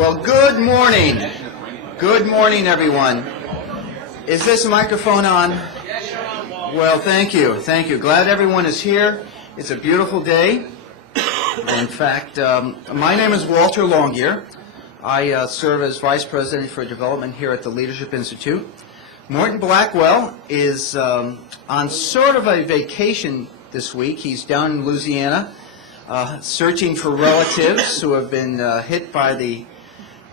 Well, good morning. Good morning, everyone. Is this microphone on? Well, thank you. Thank you. Glad everyone is here. It's a beautiful day. In fact, my name is Walter Longyear. I serve as Vice President for Development here at the Leadership Institute. Morton Blackwell is on sort of a vacation this week. He's down in Louisiana searching for relatives who have been hit by the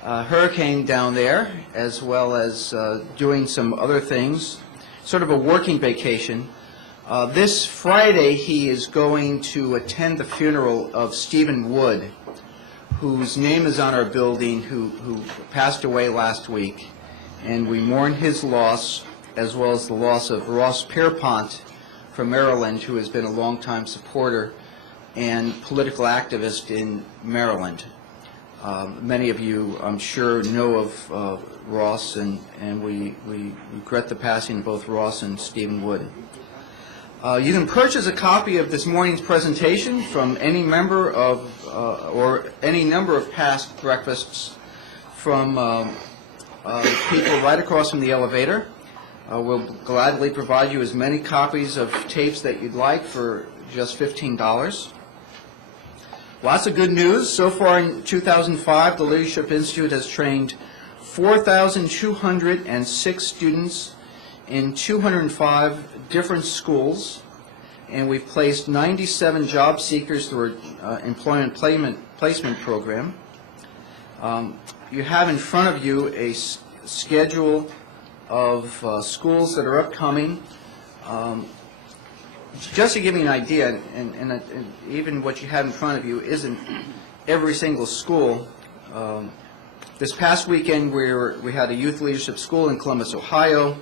hurricane down there, as well as doing some other things, sort of a working vacation. This Friday he is going to attend the funeral of Stephen Wood, whose name is on our building, who passed away last week. And we mourn his loss, as well as the loss of Ross Pierpont from Maryland, who has been a longtime supporter and political activist in Maryland. Many of you, I'm sure, know of Ross, and we regret the passing of both Ross and Stephen Wood. You can purchase a copy of this morning's presentation from any member of, or any number of past breakfasts from people right across from the elevator. We'll gladly provide you as many copies of tapes that you'd like for just $15. Lots of good news. So far in 2005, the Leadership Institute has trained 4,206 students in 205 different schools, and we've placed 97 job seekers through our employment placement program. You have in front of you a schedule of schools that are upcoming. Just to give you an idea, and even what you have in front of you isn't every single school. This past weekend we had a youth leadership school in Columbus, Ohio.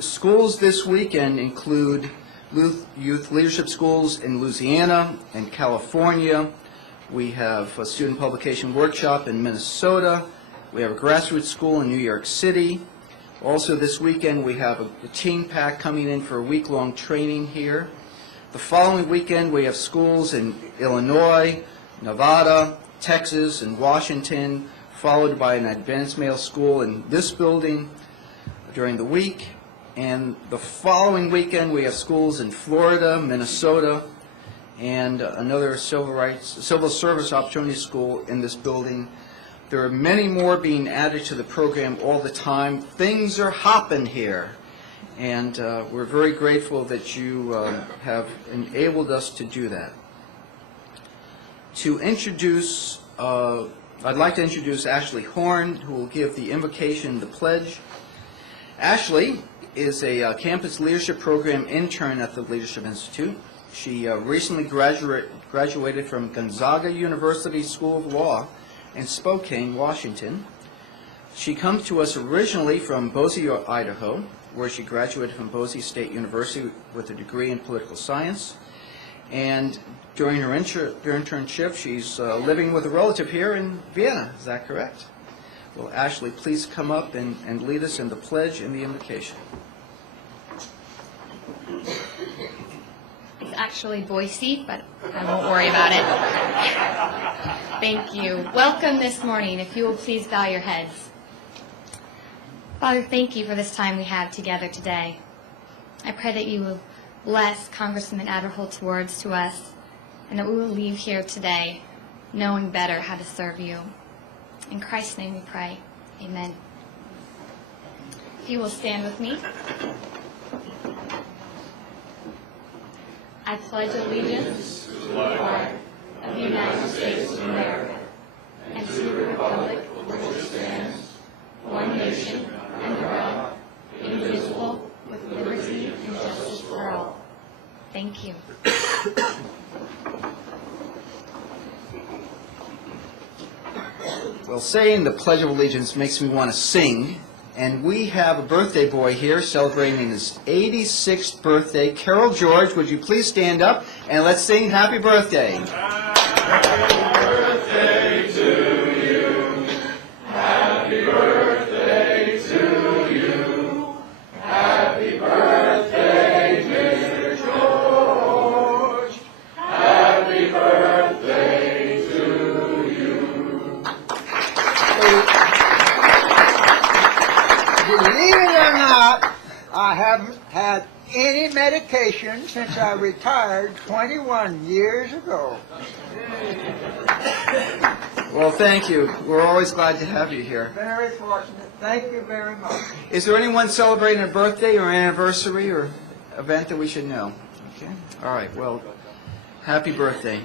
Schools this weekend include youth leadership schools in Louisiana and California. We have a student publication workshop in Minnesota. We have a grassroots school in New York City. Also this weekend we have a teen pack coming in for a week-long training here. The following weekend we have schools in Illinois, Nevada, Texas, and Washington, followed by an advanced male school in this building during the week. And the following weekend we have schools in Florida, Minnesota, and another civil service opportunity school in this building. There are many more being added to the program all the time. Things are hopping here, and we're very grateful that you have enabled us to do that. To introduce, I'd like to introduce Ashley Horn, who will give the invocation, the pledge. Ashley is a campus leadership program intern at the Leadership Institute. She recently graduated from Gonzaga University School of Law in Spokane, Washington. She comes to us originally from Boise, Idaho, where she graduated from Boise State University with a degree in political science. And during her internship, she's living with a relative here in Vienna. Is that correct? Will Ashley please come up and lead us in the pledge and the invocation? It's actually Boise, but I won't worry about it. Thank you. Welcome this morning. If you will please bow your heads. Father, thank you for this time we have together today. I pray that you will bless Congressman Aderholt's words to us, and that we will leave here today knowing better how to serve you. In Christ's name we pray. Amen. If you will stand with me. I pledge allegiance to the flag of the United States of America and to the republic for which it stands, one nation, under God, indivisible, with liberty and justice for all. Thank you. Well, saying the Pledge of Allegiance makes me want to sing, and we have a birthday boy here celebrating his 86th birthday. Carol George, would you please stand up and let's sing Happy Birthday. Happy birthday to you. Happy birthday to you. Happy birthday, dear George. Happy birthday to you. haven't had any medication since I retired 21 years ago. Well, thank you. We're always glad to have you here. Very fortunate. Thank you very much. Is there anyone celebrating a birthday or anniversary or event that we should know? Okay. All right. Well, happy birthday.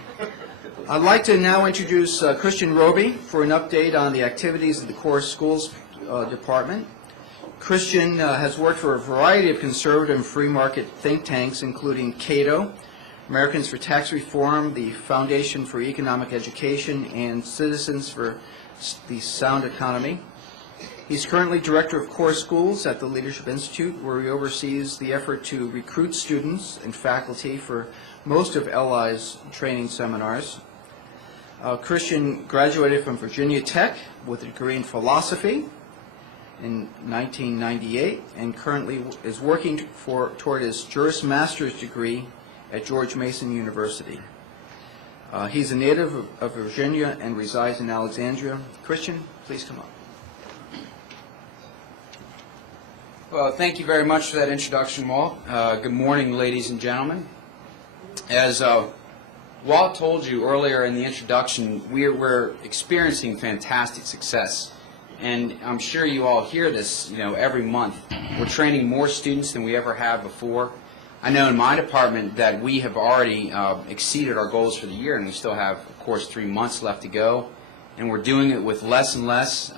I'd like to now introduce Christian Roby for an update on the activities of the Core Schools Department. Christian has worked for a variety of conservative and free market think tanks, including Cato, Americans for Tax Reform, the Foundation for Economic Education, and Citizens for the Sound Economy. He's currently Director of Core Schools at the Leadership Institute, where he oversees the effort to recruit students and faculty for most of LI's training seminars. Christian graduated from Virginia Tech with a degree in philosophy in 1998 and currently is working toward his Juris Master's degree at George Mason University. He's a native of Virginia and resides in Alexandria. Christian, please come up. Well, thank you very much for that introduction, Walt. Good morning, ladies and gentlemen. As Walt told you earlier in the introduction, we're experiencing fantastic success. And I'm sure you all hear this, every month. We're training more students than we ever have before. I know in my department that we have already exceeded our goals for the year, and we still have, of course, 3 months left to go. And we're doing it with less and less.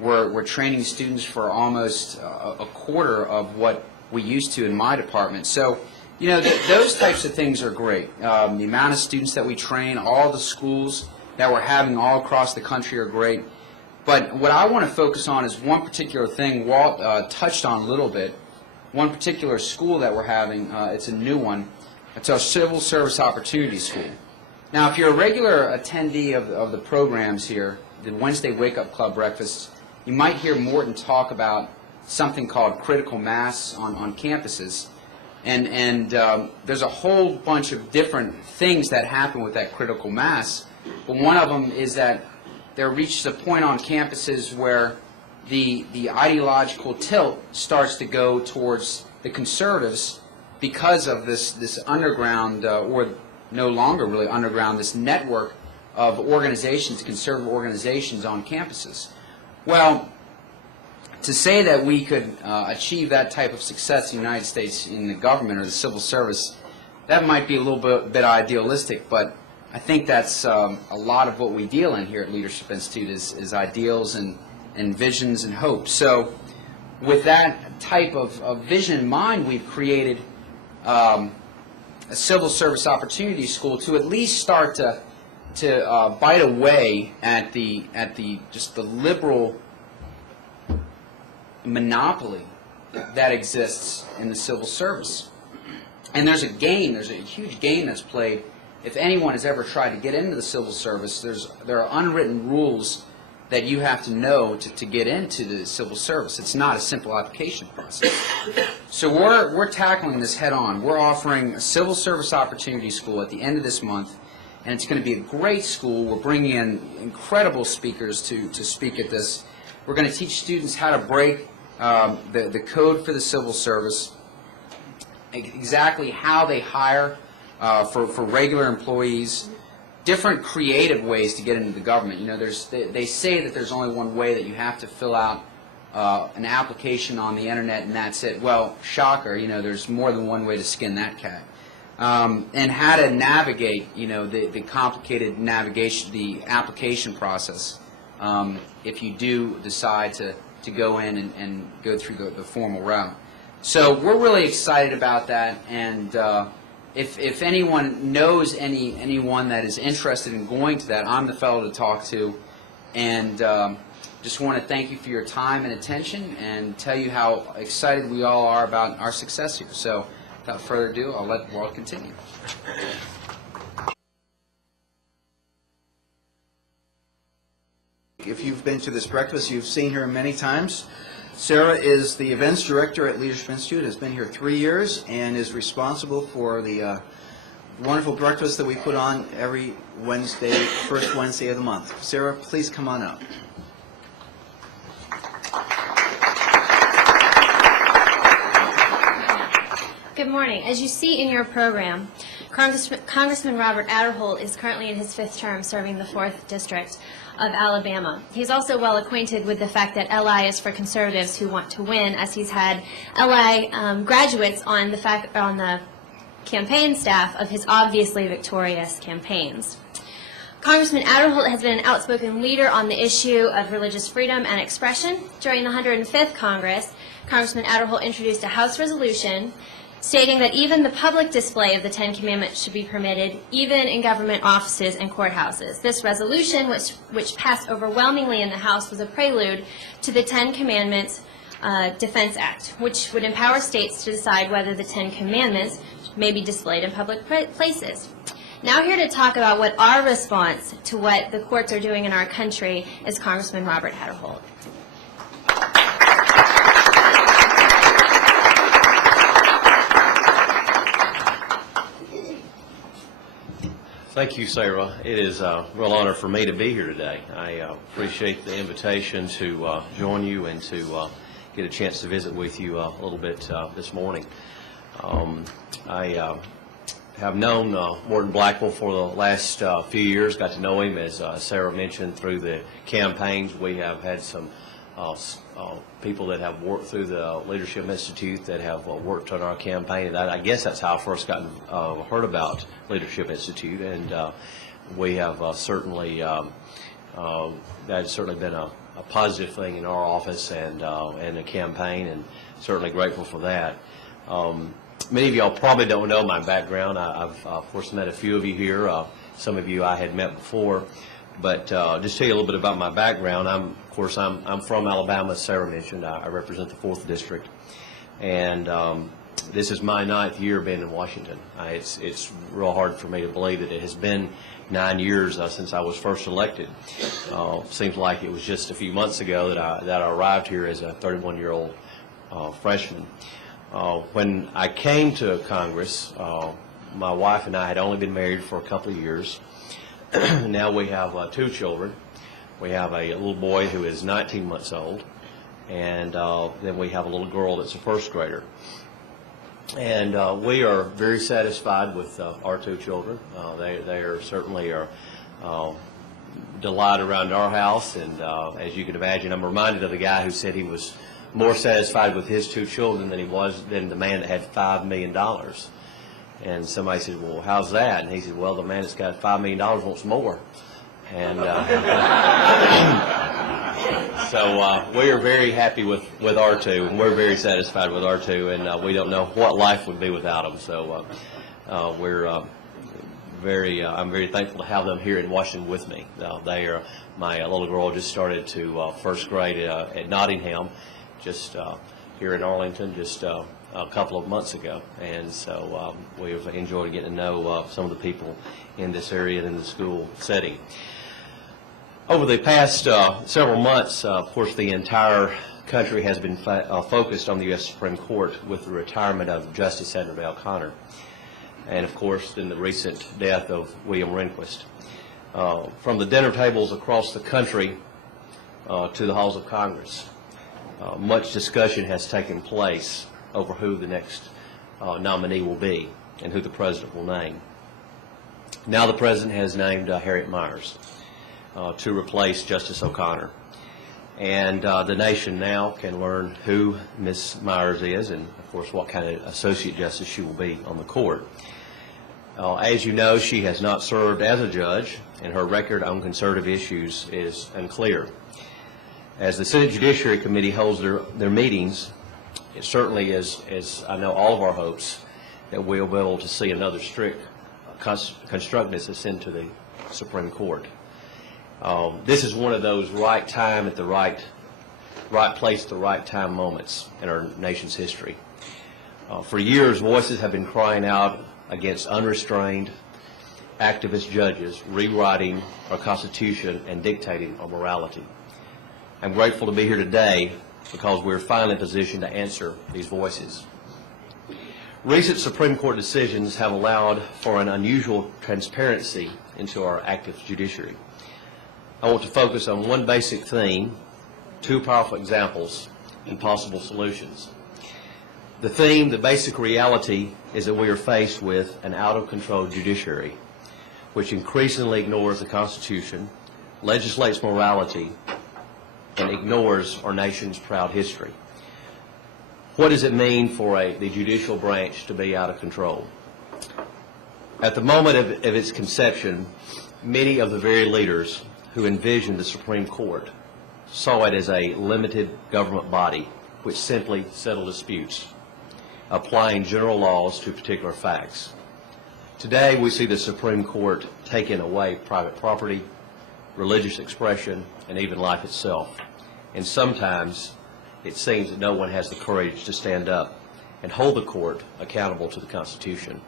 We're training students for almost a quarter of what we used to in my department. So, those types of things are great. The amount of students that we train, all the schools that we're having all across the country are great. But what I want to focus on is one particular thing Walt touched on a little bit. One particular school that we're having, it's a new one. It's our Civil Service Opportunity School. Now, if you're a regular attendee of the programs here, the Wednesday Wake Up Club breakfasts, you might hear Morton talk about something called critical mass on campuses. And there's a whole bunch of different things that happen with that critical mass. But one of them is that there reaches a point on campuses where the ideological tilt starts to go towards the conservatives because of this underground, or no longer really underground, this network of organizations, conservative organizations on campuses. Well, to say that we could achieve that type of success in the United States in the government or the civil service, that might be a little bit idealistic, but I think that's a lot of what we deal in here at Leadership Institute is ideals and visions and hopes. So with that type of vision in mind, we've created a Civil Service Opportunity School to at least start to bite away at the just the liberal monopoly that exists in the civil service. And there's a huge game that's played. If anyone has ever tried to get into the civil service, there are unwritten rules that you have to know to get into the civil service. It's not a simple application process. So we're tackling this head on. We're offering a Civil Service Opportunity School at the end of this month, and it's going to be a great school. We're bringing in incredible speakers to speak at this. We're going to teach students how to break the code for the civil service, exactly how they hire for regular employees, different creative ways to get into the government. They say that there's only one way, that you have to fill out an application on the internet and that's it. Well, shocker, there's more than one way to skin that cat. And how to navigate, the complicated navigation, the application process, if you do decide to go in and go through the formal route. So we're really excited about that, and if anyone knows anyone that is interested in going to that, I'm the fellow to talk to. And just want to thank you for your time and attention and tell you how excited we all are about our success here. So without further ado, I'll let Walt continue. If you've been to this breakfast, you've seen her many times. Sarah is the events director at Leadership Institute, has been here 3 years, and is responsible for the wonderful breakfast that we put on every Wednesday, first Wednesday of the month. Sarah, please come on up. Good morning. As you see in your program, Congressman Robert Aderholt is currently in his 5th term serving the 4th District of Alabama. He's also well acquainted with the fact that LI is for conservatives who want to win, as he's had LI graduates on the campaign staff of his obviously victorious campaigns. Congressman Aderholt has been an outspoken leader on the issue of religious freedom and expression. During the 105th Congress, Congressman Aderholt introduced a House resolution stating that even the public display of the Ten Commandments should be permitted, even in government offices and courthouses. This resolution, which passed overwhelmingly in the House, was a prelude to the Ten Commandments Defense Act, which would empower states to decide whether the Ten Commandments may be displayed in public places. Now here to talk about what our response to what the courts are doing in our country is Congressman Robert Aderholt. Thank you, Sarah. It is a real honor for me to be here today. I appreciate the invitation to join you and to get a chance to visit with you a little bit this morning. I have known Morton Blackwell for the last few years, got to know him, as Sarah mentioned, through the campaigns. We have had some people that have worked through the Leadership Institute that have worked on our campaign, and I guess that's how I first got heard about Leadership Institute, and we have certainly that's certainly been a positive thing in our office and the campaign, and certainly grateful for that. Many of y'all probably don't know my background. I've of course met a few of you here. Some of you I had met before. But just tell you a little bit about my background. I'm from Alabama, as Sarah mentioned. I represent the 4th District, and this is my 9th year being in Washington. It's real hard for me to believe that it has been 9 years since I was first elected. Seems like it was just a few months ago that I arrived here as a 31-year-old freshman. When I came to Congress, my wife and I had only been married for a couple of years. Now we have 2 children. We have a little boy who is 19 months old, and then we have a little girl that's a 1st grader. And we are very satisfied with our 2 children. They are certainly delight around our house, and as you can imagine, I'm reminded of the guy who said he was more satisfied with his 2 children than the man that had $5 million. And somebody said, well, how's that? And he said, well, the man that's got $5 million wants more. And so we are very happy with our 2, and we're very satisfied with our 2, and we don't know what life would be without them. So I'm very thankful to have them here in Washington with me. My little girl just started to 1st grade at Nottingham, just here in Arlington, just a couple of months ago, and so we've enjoyed getting to know some of the people in this area and in the school setting. Over the past several months, of course, the entire country has been focused on the U.S. Supreme Court with the retirement of Justice Sandra Day O'Connor, and of course, in the recent death of William Rehnquist. From the dinner tables across the country to the halls of Congress, much discussion has taken place over who the next nominee will be and who the president will name. Now the president has named Harriet Miers to replace Justice O'Connor. And the nation now can learn who Ms. Miers is and, of course, what kind of associate justice she will be on the court. As you know, she has not served as a judge, and her record on conservative issues is unclear. As the Senate Judiciary Committee holds their meetings, it certainly is, I know, all of our hopes that we'll be able to see another strict constructness ascend to the Supreme Court. This is one of those right time at the right place at the right time moments in our nation's history. For years, voices have been crying out against unrestrained activist judges rewriting our Constitution and dictating our morality. I'm grateful to be here today because we're finally positioned to answer these voices. Recent Supreme Court decisions have allowed for an unusual transparency into our active judiciary. I want to focus on one basic theme, 2 powerful examples, and possible solutions. The theme, the basic reality, is that we are faced with an out-of-control judiciary, which increasingly ignores the Constitution, legislates morality, and ignores our nation's proud history. What does it mean for the judicial branch to be out of control? At the moment of its conception, many of the very leaders who envisioned the Supreme Court saw it as a limited government body which simply settled disputes, applying general laws to particular facts. Today, we see the Supreme Court taking away private property, religious expression, and even life itself. And sometimes it seems that no one has the courage to stand up and hold the court accountable to the Constitution.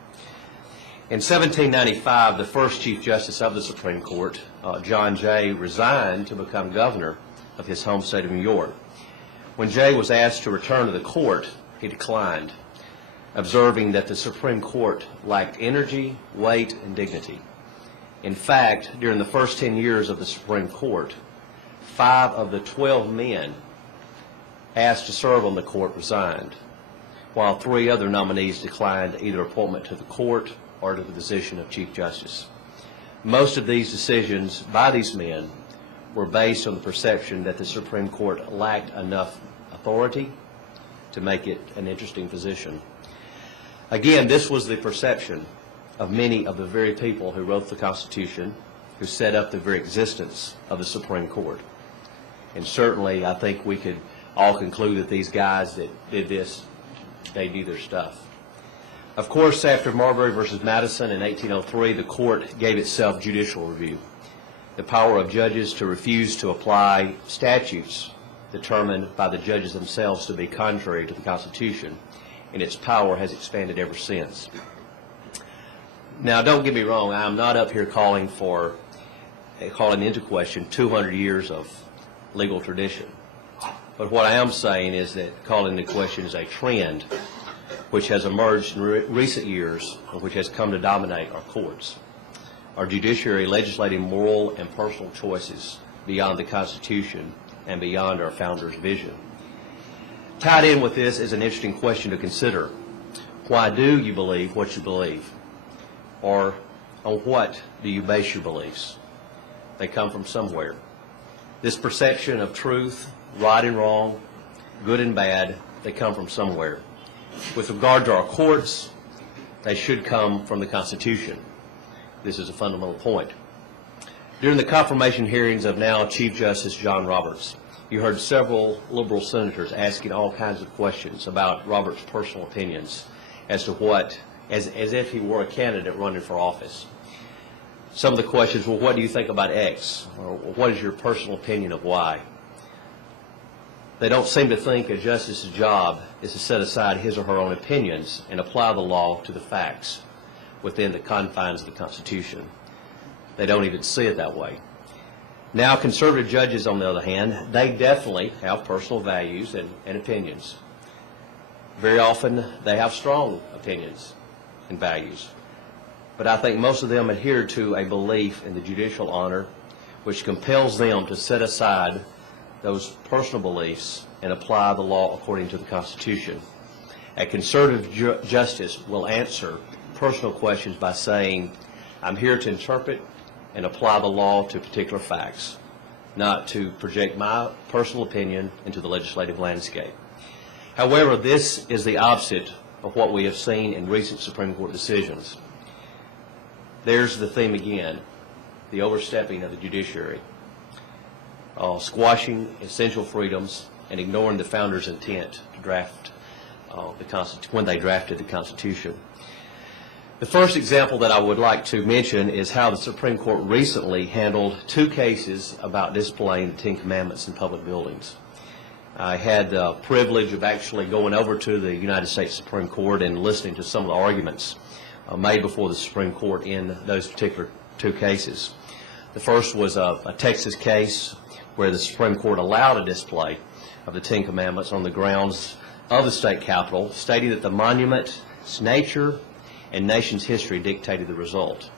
In 1795, the first Chief Justice of the Supreme Court, John Jay, resigned to become governor of his home state of New York. When Jay was asked to return to the court, he declined, observing that the Supreme Court lacked energy, weight, and dignity. In fact, during the first 10 years of the Supreme Court, 5 of the 12 men asked to serve on the court resigned, while 3 other nominees declined either appointment to the court or to the position of Chief Justice. Most of these decisions by these men were based on the perception that the Supreme Court lacked enough authority to make it an interesting position. Again, this was the perception of many of the very people who wrote the Constitution, who set up the very existence of the Supreme Court. And certainly, I think we could all conclude that these guys that did this, they knew their stuff. Of course, after Marbury versus Madison in 1803, the court gave itself judicial review, the power of judges to refuse to apply statutes determined by the judges themselves to be contrary to the Constitution, and its power has expanded ever since. Now, don't get me wrong, I'm not up here calling into question 200 years of legal tradition. But what I am saying is that calling into question is a trend which has emerged in recent years and which has come to dominate our courts. Our judiciary legislating moral and personal choices beyond the Constitution and beyond our founders' vision. Tied in with this is an interesting question to consider. Why do you believe what you believe? Or on what do you base your beliefs? They come from somewhere. This perception of truth, right and wrong, good and bad, they come from somewhere. With regard to our courts, they should come from the Constitution. This is a fundamental point. During the confirmation hearings of now Chief Justice John Roberts, you heard several liberal senators asking all kinds of questions about Roberts' personal opinions as to what, as if he were a candidate running for office. Some of the questions were, what do you think about X? Or what is your personal opinion of Y? They don't seem to think a justice's job is to set aside his or her own opinions and apply the law to the facts within the confines of the Constitution. They don't even see it that way. Now, conservative judges, on the other hand, they definitely have personal values and opinions. Very often, they have strong opinions and values. But I think most of them adhere to a belief in the judicial honor, which compels them to set aside those personal beliefs and apply the law according to the Constitution. A conservative justice will answer personal questions by saying, I'm here to interpret and apply the law to particular facts, not to project my personal opinion into the legislative landscape. However, this is the opposite of what we have seen in recent Supreme Court decisions. There's the theme again, the overstepping of the judiciary, squashing essential freedoms and ignoring the founders' intent to draft when they drafted the Constitution. The first example that I would like to mention is how the Supreme Court recently handled 2 cases about displaying the 10 Commandments in public buildings. I had the privilege of actually going over to the United States Supreme Court and listening to some of the arguments made before the Supreme Court in those particular 2 cases. The first was a Texas case where the Supreme Court allowed a display of the 10 Commandments on the grounds of the state capitol, stating that the monument's nature and nation's history dictated the result.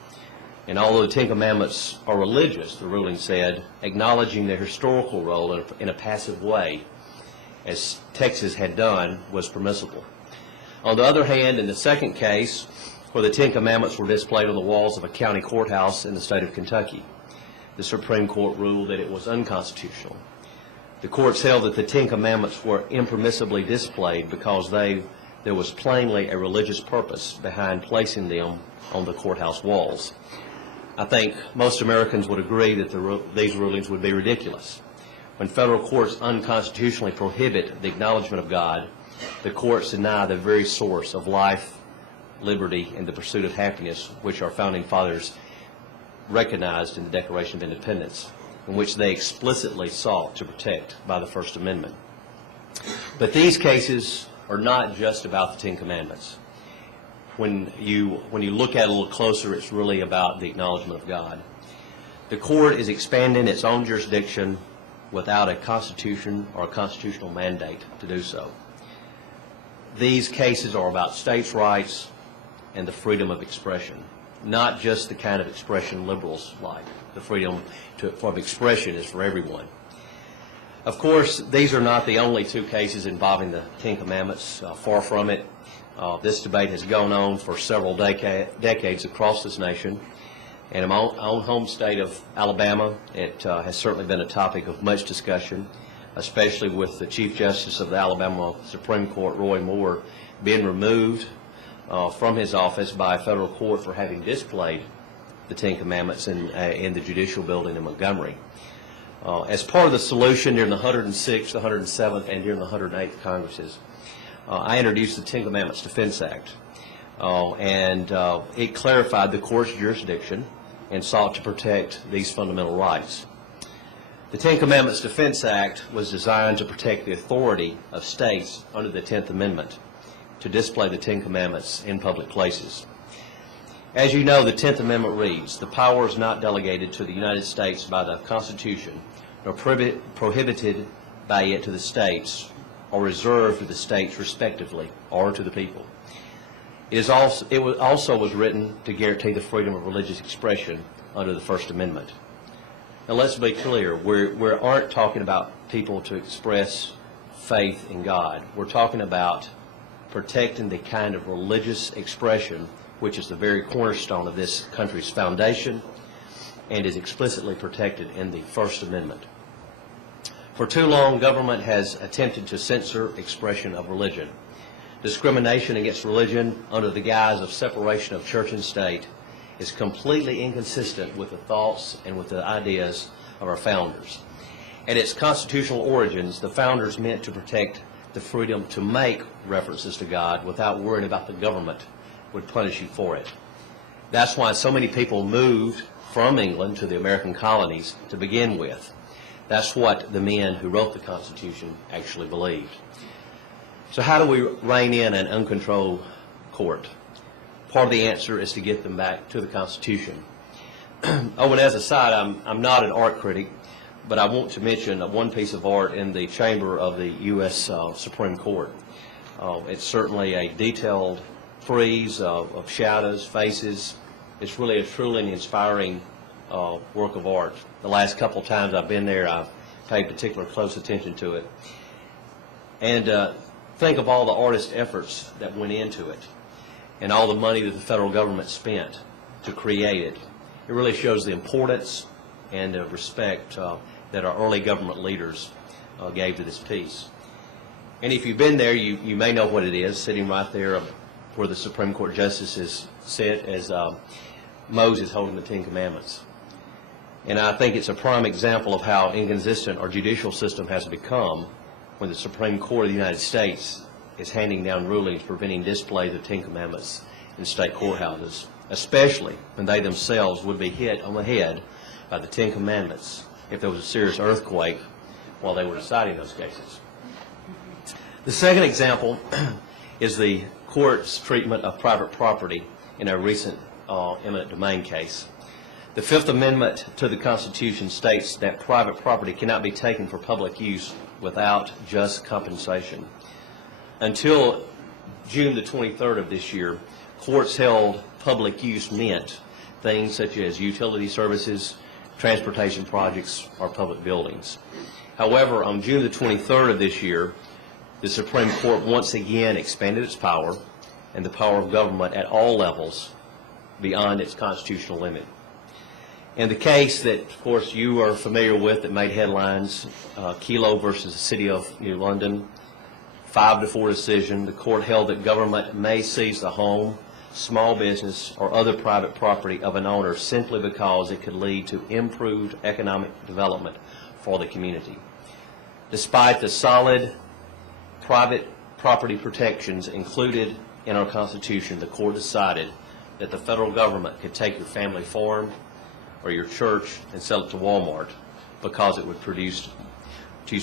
And although the 10 Commandments are religious, the ruling said, acknowledging their historical role in a passive way, as Texas had done, was permissible. On the other hand, in the second case, where the Ten Commandments were displayed on the walls of a county courthouse in the state of Kentucky, the Supreme Court ruled that it was unconstitutional. The courts held that the Ten Commandments were impermissibly displayed because there was plainly a religious purpose behind placing them on the courthouse walls. I think most Americans would agree that these rulings would be ridiculous. When federal courts unconstitutionally prohibit the acknowledgement of God, the courts deny the very source of life, liberty, and the pursuit of happiness which our founding fathers recognized in the Declaration of Independence, in which they explicitly sought to protect by the First Amendment. But these cases are not just about the Ten Commandments. When you look at it a little closer, it's really about the acknowledgement of God. The court is expanding its own jurisdiction without a constitution or a constitutional mandate to do so. These cases are about states' rights and the freedom of expression, not just the kind of expression liberals like. The freedom of expression is for everyone. Of course, these are not the only two cases involving the Ten Commandments. Far from it. This debate has gone on for several decades across this nation. And in my own home state of Alabama, it has certainly been a topic of much discussion, especially with the Chief Justice of the Alabama Supreme Court, Roy Moore, being removed from his office by a federal court for having displayed the Ten Commandments in the Judicial Building in Montgomery. As part of the solution during the 106th, the 107th, and during the 108th Congresses, I introduced the Ten Commandments Defense Act, and it clarified the court's jurisdiction and sought to protect these fundamental rights. The Ten Commandments Defense Act was designed to protect the authority of states under the 10th Amendment to display the Ten Commandments in public places. As you know, the 10th Amendment reads, "The power is not delegated to the United States by the Constitution, nor prohibited by it to the states, or reserved to the states respectively, or to the people." It also was written to guarantee the freedom of religious expression under the First Amendment. Now let's be clear, we aren't talking about people to express faith in God. We're talking about protecting the kind of religious expression which is the very cornerstone of this country's foundation and is explicitly protected in the First Amendment. For too long, government has attempted to censor expression of religion. Discrimination against religion under the guise of separation of church and state is completely inconsistent with the thoughts and with the ideas of our founders. At its constitutional origins, the founders meant to protect the freedom to make references to God without worrying about the government would punish you for it. That's why so many people moved from England to the American colonies to begin with. That's what the men who wrote the Constitution actually believed. So how do we rein in an uncontrolled court? Part of the answer is to get them back to the Constitution. Oh, and as a side, I'm not an art critic, but I want to mention one piece of art in the chamber of the U.S. Supreme Court. It's certainly a detailed frieze of shadows, faces. It's really a truly inspiring work of art. The last couple of times I've been there, I've paid particular close attention to it. And think of all the artist efforts that went into it and all the money that the federal government spent to create it. It really shows the importance and the respect that our early government leaders gave to this piece. And if you've been there, you may know what it is, sitting right there where the Supreme Court justices sit as Moses holding the Ten Commandments. And I think it's a prime example of how inconsistent our judicial system has become when the Supreme Court of the United States is handing down rulings preventing display of the Ten Commandments in state courthouses, especially when they themselves would be hit on the head by the Ten Commandments if there was a serious earthquake while they were deciding those cases. The second example is the court's treatment of private property in a recent eminent domain case. The Fifth Amendment to the Constitution states that private property cannot be taken for public use without just compensation. Until June the 23rd of this year, courts held public use meant things such as utility services, transportation projects, or public buildings. However, on June the 23rd of this year, the Supreme Court once again expanded its power and the power of government at all levels beyond its constitutional limit. In the case that, of course, you are familiar with that made headlines, Kelo versus the City of New London, 5-4 decision, the court held that government may seize the home, small business, or other private property of an owner simply because it could lead to improved economic development for the community. Despite the solid private property protections included in our Constitution, the court decided that the federal government could take your family farm or your church and sell it to Walmart because it would produce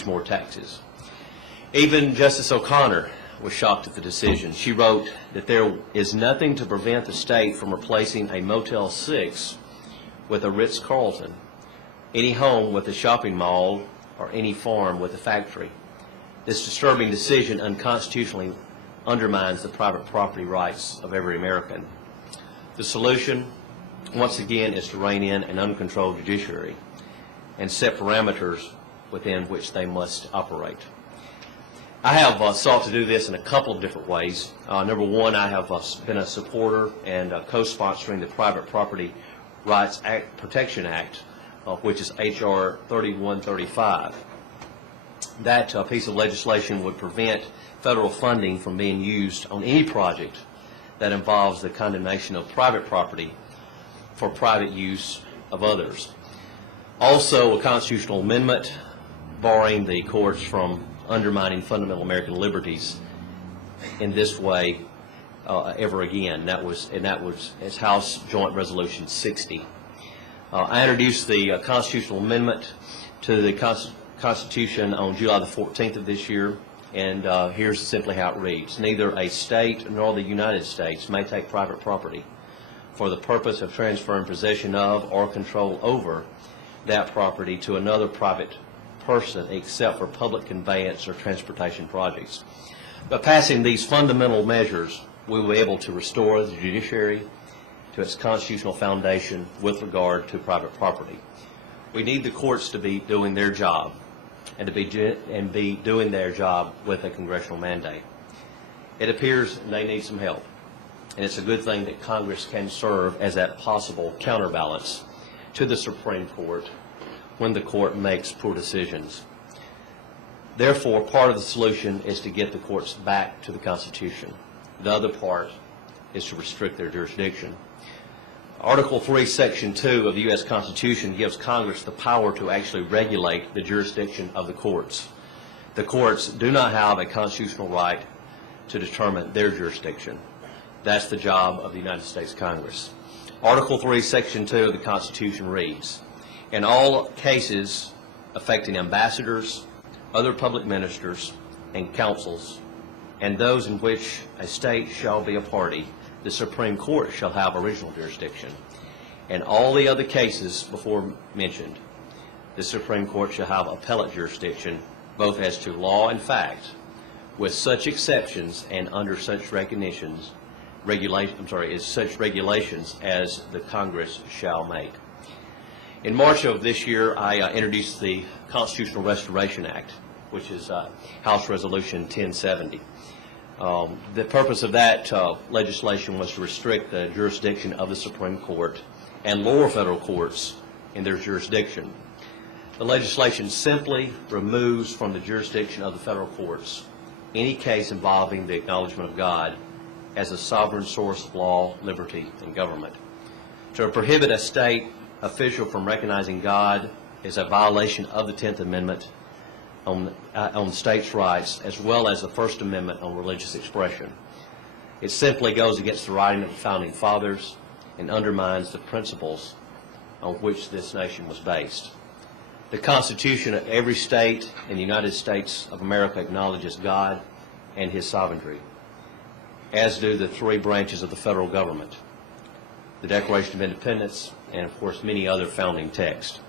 more taxes. Even Justice O'Connor was shocked at the decision. She wrote that there is nothing to prevent the state from replacing a Motel 6 with a Ritz-Carlton, any home with a shopping mall, or any farm with a factory. This disturbing decision unconstitutionally undermines the private property rights of every American. The solution, once again, is to rein in an uncontrolled judiciary and set parameters within which they must operate. I have sought to do this in a couple of different ways. Number one, I have been a supporter and co-sponsoring the Private Property Rights Protection Act, which is H.R. 3135. That piece of legislation would prevent federal funding from being used on any project that involves the condemnation of private property for private use of others. Also, a constitutional amendment barring the courts from undermining fundamental American liberties in this way ever again. That was as House Joint Resolution 60. I introduced the constitutional amendment to the Constitution on July the 14th of this year, and here's simply how it reads. Neither a state nor the United States may take private property for the purpose of transferring possession of or control over that property to another private person except for public conveyance or transportation projects. By passing these fundamental measures, we will be able to restore the judiciary to its constitutional foundation with regard to private property. We need the courts to be doing their job and to be doing their job with a congressional mandate. It appears they need some help, and it's a good thing that Congress can serve as that possible counterbalance to the Supreme Court when the court makes poor decisions. Therefore, part of the solution is to get the courts back to the Constitution. The other part is to restrict their jurisdiction. Article 3, Section 2 of the U.S. Constitution gives Congress the power to actually regulate the jurisdiction of the courts. The courts do not have a constitutional right to determine their jurisdiction. That's the job of the United States Congress. Article 3, Section 2 of the Constitution reads, in all cases affecting ambassadors, other public ministers, and councils, and those in which a state shall be a party, the Supreme Court shall have original jurisdiction. In all the other cases before mentioned, the Supreme Court shall have appellate jurisdiction, both as to law and fact, with such exceptions and under such regulations as the Congress shall make. In March of this year, I introduced the Constitutional Restoration Act, which is House Resolution 1070. The purpose of that legislation was to restrict the jurisdiction of the Supreme Court and lower federal courts in their jurisdiction. The legislation simply removes from the jurisdiction of the federal courts any case involving the acknowledgement of God as a sovereign source of law, liberty, and government. To prohibit a state official from recognizing God is a violation of the 10th Amendment on states' rights, as well as the First Amendment on religious expression. It simply goes against the writing of the Founding Fathers and undermines the principles on which this nation was based. The Constitution of every state in the United States of America acknowledges God and His sovereignty, as do the three branches of the federal government, the Declaration of Independence, and of course many other founding texts.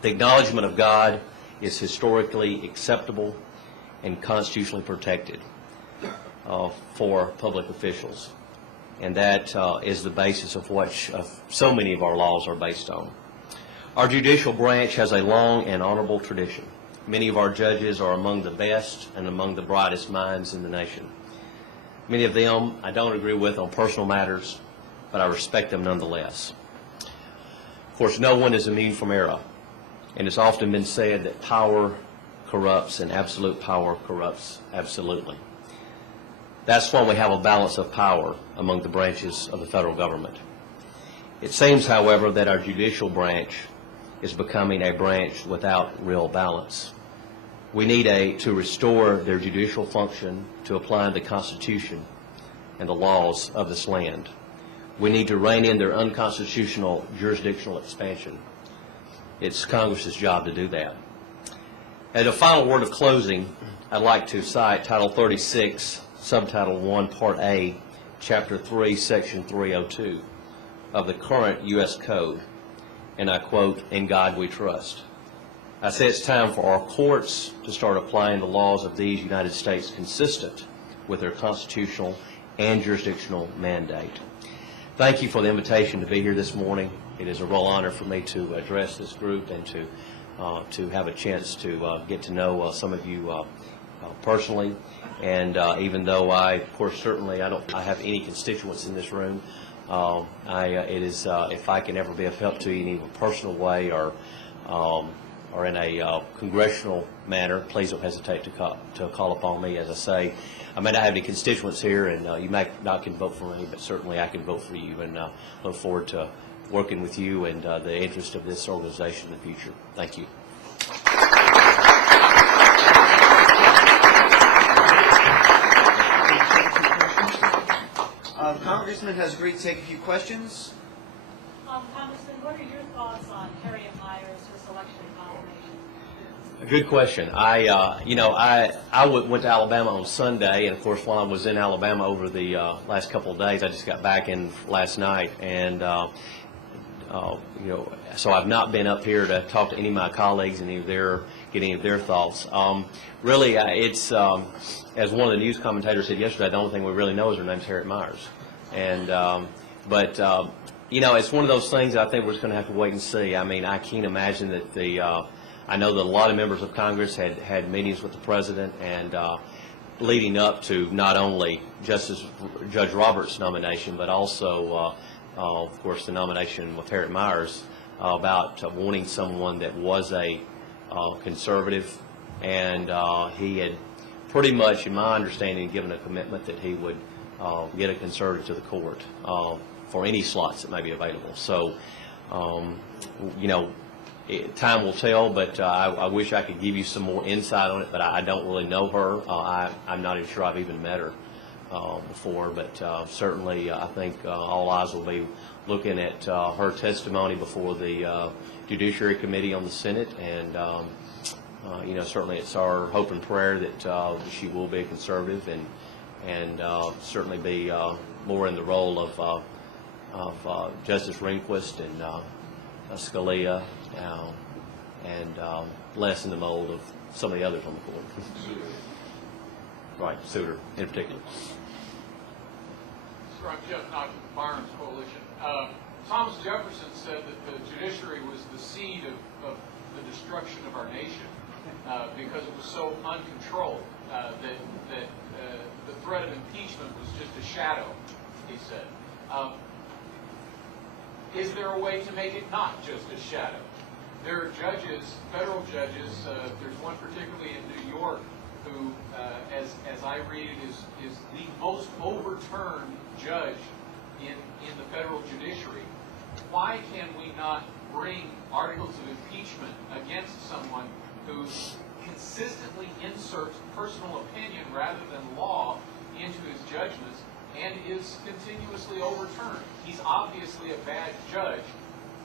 The acknowledgement of God is historically acceptable and constitutionally protected for public officials, and that is the basis of what so many of our laws are based on. Our judicial branch has a long and honorable tradition. Many of our judges are among the best and among the brightest minds in the nation. Many of them I don't agree with on personal matters, but I respect them nonetheless. Of course, no one is immune from error, and it's often been said that power corrupts and absolute power corrupts absolutely. That's why we have a balance of power among the branches of the federal government. It seems, however, that our judicial branch is becoming a branch without real balance. We need to restore their judicial function to apply the Constitution and the laws of this land. We need to rein in their unconstitutional jurisdictional expansion. It's Congress's job to do that. As a final word of closing, I'd like to cite Title 36, Subtitle 1, Part A, Chapter 3, Section 302 of the current U.S. Code, and I quote, "In God we trust." I say it's time for our courts to start applying the laws of these United States consistent with their constitutional and jurisdictional mandate. Thank you for the invitation to be here this morning. It is a real honor for me to address this group and to have a chance to get to know some of you personally. And even though of course, certainly I don't have any constituents in this room, if I can ever be of help to you in either a personal way or in a congressional manner, please don't hesitate to call upon me. As I say, I may not have any constituents here, and you may not can vote for me, but certainly I can vote for you, and look forward to working with you and the interest of this organization in the future. Thank you. The Congressman has agreed to take a few questions. Congressman, what are your thoughts on Harriet Myers, her selection and nomination? A good question. I went to Alabama on Sunday, and of course, while I was in Alabama over the last couple of days, I just got back in last night, and so I've not been up here to talk to any of my colleagues and get any of their thoughts. Really, it's as one of the news commentators said yesterday, the only thing we really know is her name's Harriet Myers, and it's one of those things that I think we're just going to have to wait and see. I mean, I can't imagine that I know that a lot of members of Congress had meetings with the president, and leading up to not only Judge Roberts' nomination, but also, of course, the nomination with Harriet Myers, about wanting someone that was a conservative, and he had pretty much, in my understanding, given a commitment that he would get a conservative to the court for any slots that may be available. So, time will tell, but I wish I could give you some more insight on it, but I don't really know her. I'm not even sure I've even met her before, but certainly I think all eyes will be looking at her testimony before the Judiciary Committee on the Senate, and certainly it's our hope and prayer that she will be a conservative and certainly be more in the role of Justice Rehnquist and Scalia, and less in the mold of some of the others on the court. Right, Souter in particular. Sir, I'm Jeff Knox with the Firearms Coalition. Thomas Jefferson said that the judiciary was the seed of the destruction of our nation because it was so uncontrolled that the threat of impeachment was just a shadow, he said. Is there a way to make it not just a shadow? There are judges, federal judges, there's one particularly in New York who, as I read it, is the most overturned judge in the federal judiciary. Why can we not bring articles of impeachment against someone who consistently inserts personal opinion rather than law into his judgments and is continuously overturned? He's obviously a bad judge.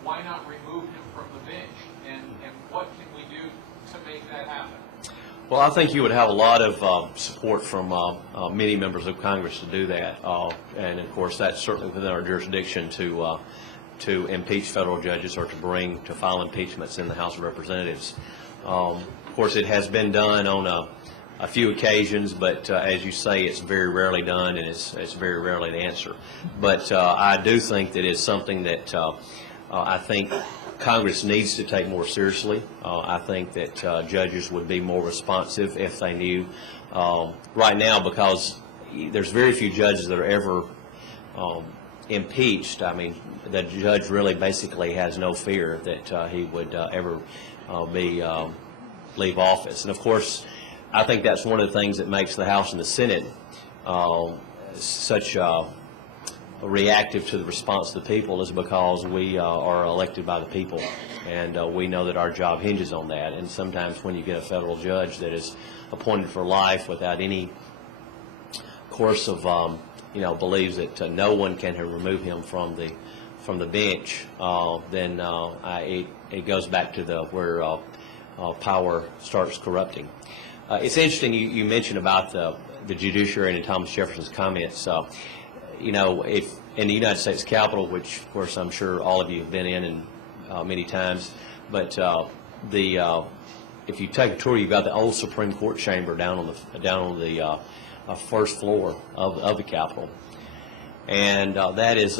Why not remove him from the bench? And what can we do to make that happen? Well, I think you would have a lot of support from many members of Congress to do that, and of course that's certainly within our jurisdiction to impeach federal judges or to file impeachments in the House of Representatives. Of course, it has been done on a few occasions, but as you say, it's very rarely done, and it's very rarely the answer. But I do think that it's something that I think Congress needs to take more seriously. I think that judges would be more responsive if they knew. Right now, because there's very few judges that are ever impeached. I mean, the judge really basically has no fear that he would ever leave office. And of course, I think that's one of the things that makes the House and the Senate such reactive to the response of the people, is because we are elected by the people, and we know that our job hinges on that. And sometimes when you get a federal judge that is appointed for life without any course of believes that no one can remove him from the bench, then it goes back to where power starts corrupting. It's interesting you mentioned about the judiciary and Thomas Jefferson's comments. If in the United States Capitol, which of course I'm sure all of you have been in many times, but if you take a tour, you've got the old Supreme Court chamber down on the first floor of the Capitol, and that is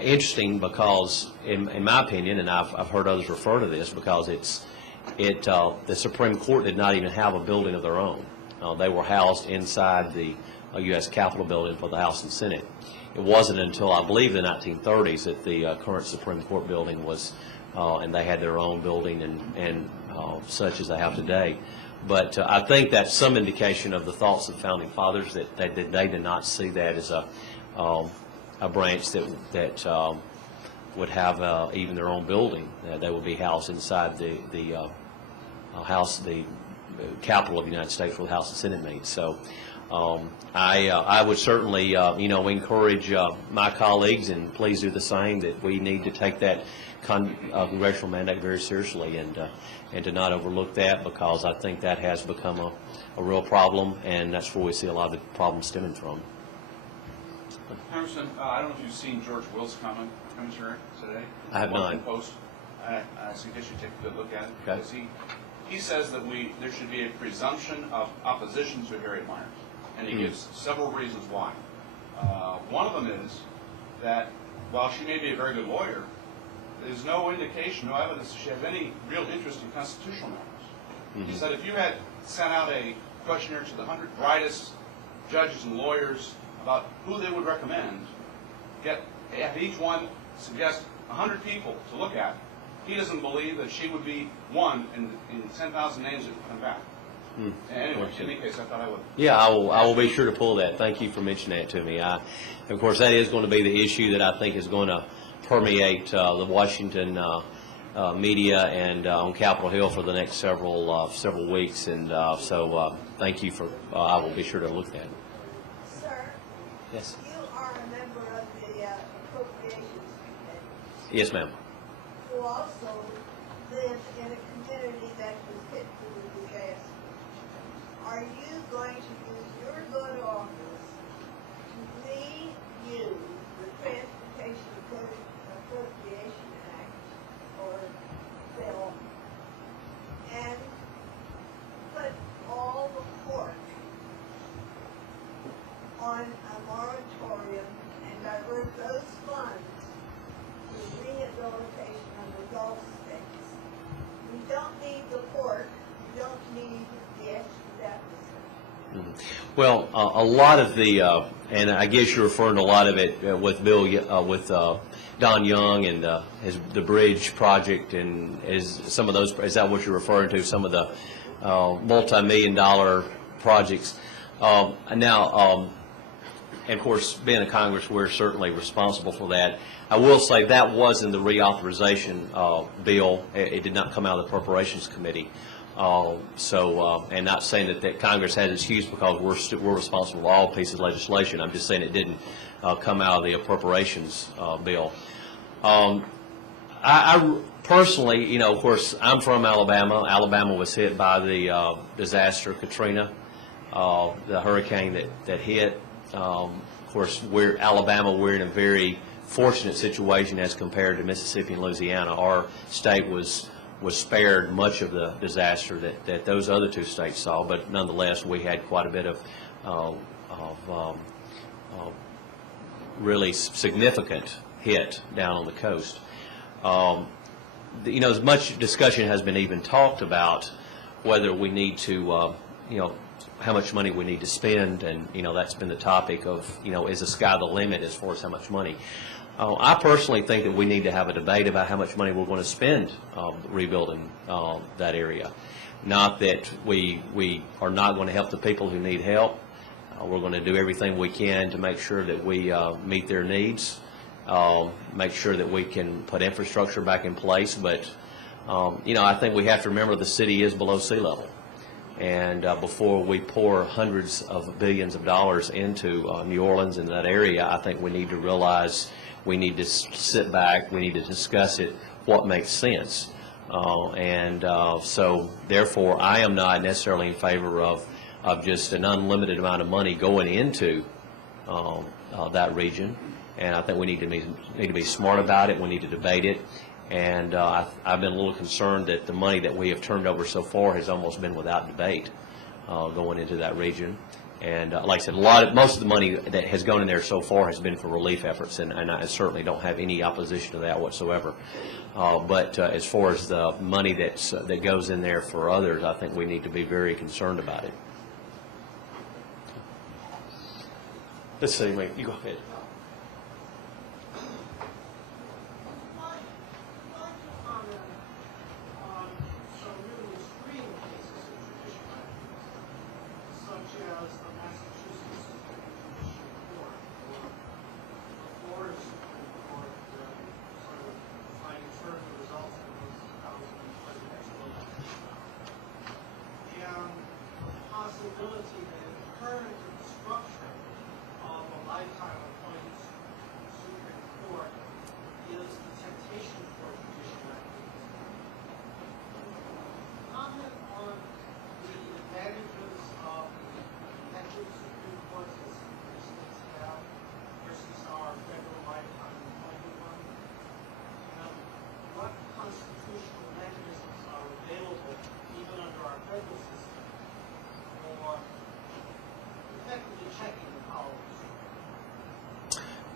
interesting because, in my opinion, and I've heard others refer to this, because the Supreme Court did not even have a building of their own. They were housed inside the U.S. Capitol building for the House and Senate. It wasn't until, I believe, the 1930s that the current Supreme Court building was, and they had their own building and such as they have today. But I think that's some indication of the thoughts of the Founding Fathers, that they did not see that as a branch that would have even their own building. They would be housed inside the House, the Capitol of the United States, where the House and Senate meet. So I would certainly encourage my colleagues, and please do the same, that we need to take that congressional mandate very seriously, and to not overlook that, because I think that has become a real problem, and that's where we see a lot of the problems stemming from. Congressman, I don't know if you've seen George Will's commentary today. I have not. Post. I suggest you take a good look at it, because he says that there should be a presumption of opposition to Harriet Miers, and he gives several reasons why. One of them is that while she may be a very good lawyer, there's no indication, no evidence that she has any real interest in constitutional matters. He said if you had sent out a questionnaire to the 100 brightest judges and lawyers about who they would recommend, have each one suggest 100 people to look at, he doesn't believe that she would be one in 10,000 names that would come back. Anyway, in any case, I thought I would. Yeah, I will be sure to pull that. Thank you for mentioning that to me. Of course, that is going to be the issue that I think is going to permeate the Washington media and on Capitol Hill for the next several weeks. And so thank you for, I will be sure to look at it. Sir? Yes. You are a member of the Appropriations Committee. Yes, ma'am. Who also live in a community that was hit through the disaster. Are you going to use your good office to lead the Transportation Appropriation Act, or bill, and put all the pork on a moratorium and divert those funds to rehabilitation of the Gulf states? We don't need the pork, we don't need the extra deficit. Well, a lot of the, and I guess you're referring to a lot of it with Don Young and the bridge project, and is that what you're referring to? Some of the multi-million-dollar projects. Now, and of course, being in Congress, we're certainly responsible for that. I will say that was in the reauthorization bill. It did not come out of the Appropriations Committee. And not saying that Congress has excuse because we're responsible for all pieces of legislation. I'm just saying it didn't come out of the appropriations bill. I personally, of course, I'm from Alabama. Alabama was hit by the disaster Katrina, the hurricane that hit. Of course, Alabama, we're in a very fortunate situation as compared to Mississippi and Louisiana. Our state was spared much of the disaster that those other two states saw, but nonetheless we had quite a bit of really significant hit down on the coast. As much discussion has been even talked about whether we need to how much money we need to spend, and that's been the topic of is the sky the limit as far as how much money. I personally think that we need to have a debate about how much money we're going to spend rebuilding that area. Not that we are not going to help the people who need help. We're going to do everything we can to make sure that we meet their needs, make sure that we can put infrastructure back in place. But, I think we have to remember the city is below sea level. And before we pour hundreds of billions of dollars into New Orleans and that area, I think we need to realize we need to sit back, we need to discuss it, what makes sense. So therefore, I am not necessarily in favor of just an unlimited amount of money going into that region. And I think we need to be smart about it. We need to debate it. And I've been a little concerned that the money that we have turned over so far has almost been without debate going into that region. And like I said, most of the money that has gone in there so far has been for relief efforts, and I certainly don't have any opposition to that whatsoever. But as far as the money that goes in there for others, I think we need to be very concerned about it. Let's see, wait, you go ahead.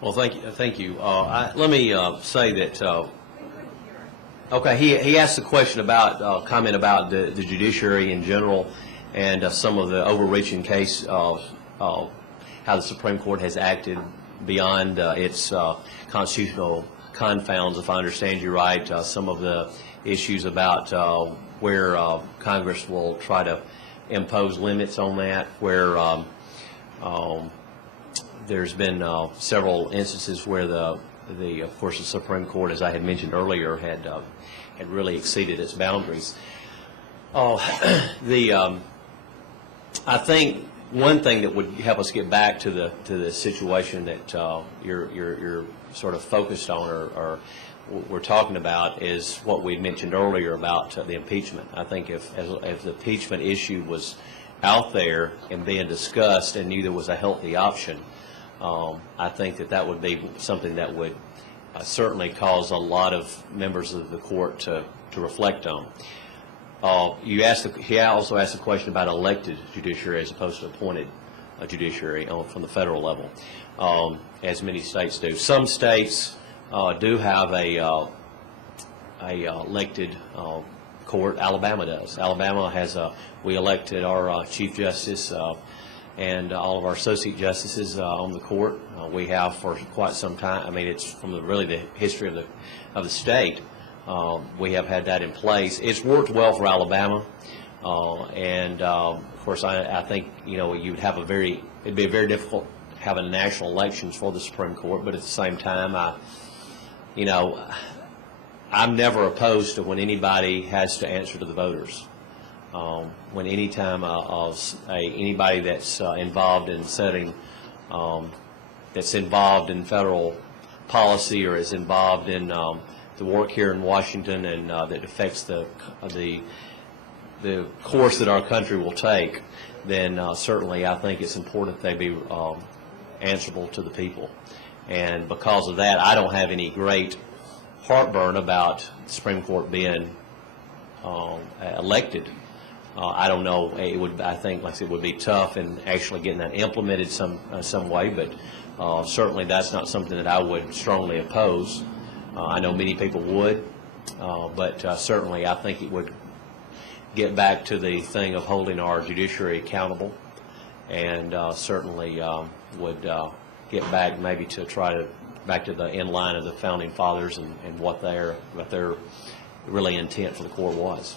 Well, thank you. Let me say that. Okay, he asked a question about comment about the judiciary in general, and some of the overreaching case of how the Supreme Court has acted beyond its constitutional confounds. If I understand you right, some of the issues about where Congress will try to impose limits on that, where there's been several instances where of course, the Supreme Court, as I had mentioned earlier, had really exceeded its boundaries. I think one thing that would help us get back to the situation that you're sort of focused on, or we're talking about, is what we mentioned earlier about the impeachment. I think if the impeachment issue was out there and being discussed and knew there was a healthy option, I think that would be something that would certainly cause a lot of members of the court to reflect on. He also asked a question about elected judiciary as opposed to appointed judiciary from the federal level, as many states do. Some states do have a elected court. Alabama does. Alabama has we elected our Chief Justice and all of our associate justices on the court. We have for quite some time. I mean, it's from really the history of the state. We have had that in place. It's worked well for Alabama, and of course, I think you'd have it'd be very difficult having national elections for the Supreme Court. But at the same time, I'm never opposed to when anybody has to answer to the voters. When anytime anybody that's involved in setting, that's involved in federal policy or is involved in the work here in Washington and that affects the course that our country will take, then certainly I think it's important they be answerable to the people. And because of that, I don't have any great heartburn about the Supreme Court being elected. I don't know. I think, like I said, it would be tough in actually getting that implemented some way. But certainly, that's not something that I would strongly oppose. I know many people would, but certainly, I think it would get back to the thing of holding our judiciary accountable, and certainly would get back maybe to try to back to the in line of the founding fathers and what their really intent for the court was.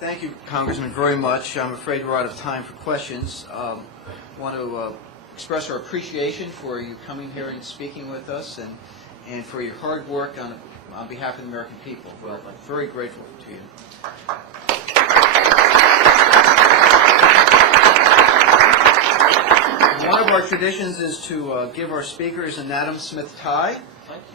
Thank you, Congressman, very much. I'm afraid we're out of time for questions. Want to express our appreciation for you coming here and speaking with us, and for your hard work on behalf of the American people. We're very grateful to you. One of our traditions is to give our speakers an Adam Smith tie.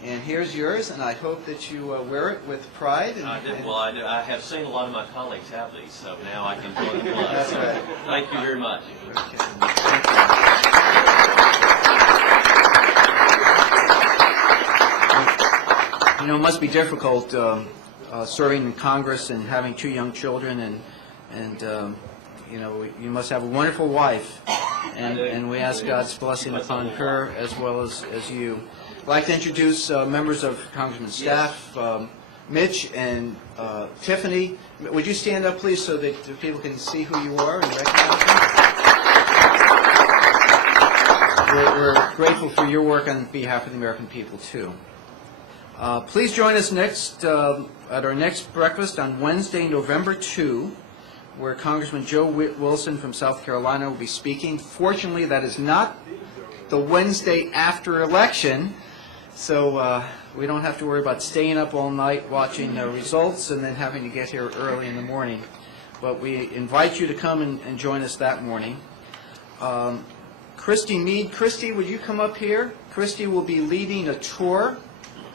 And here's yours, and I hope that you wear it with pride. And, I did. Well, I have seen a lot of my colleagues have these, so now I can join the club. That's So right. thank you very much. You know, it must be difficult serving in Congress and having 2 young children, and you know, you must have a wonderful wife, and we ask God's blessing upon her as well as you. I'd like to introduce members of Congressman's staff, Mitch and Tiffany. Would you stand up, please, so that the people can see who you are and recognize you? We're grateful for your work on behalf of the American people, too. Please join us next at our next breakfast on Wednesday, November 2, where Congressman Joe Wilson from South Carolina will be speaking. Fortunately, that is not the Wednesday after election, so we don't have to worry about staying up all night watching the results and then having to get here early in the morning. But we invite you to come and join us that morning. Christy Meade. Christy, would you come up here? Christy will be leading a tour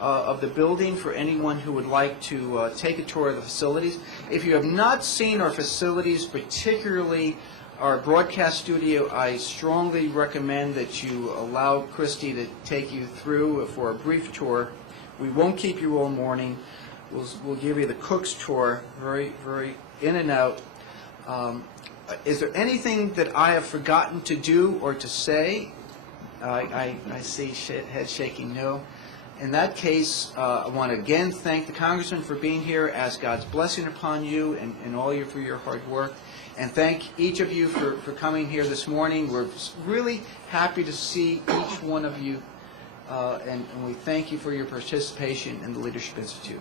of the building for anyone who would like to take a tour of the facilities. If you have not seen our facilities, particularly our broadcast studio, I strongly recommend that you allow Christy to take you through for a brief tour. We won't keep you all morning. We'll give you the cook's tour, very, very in and out. Is there anything that I have forgotten to do or to say? I see head shaking no. In that case, I want to again thank the Congressman for being here, ask God's blessing upon you and all you for your hard work, and thank each of you for coming here this morning. We're really happy to see each one of you, and we thank you for your participation in the Leadership Institute.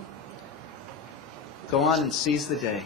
Go on and seize the day.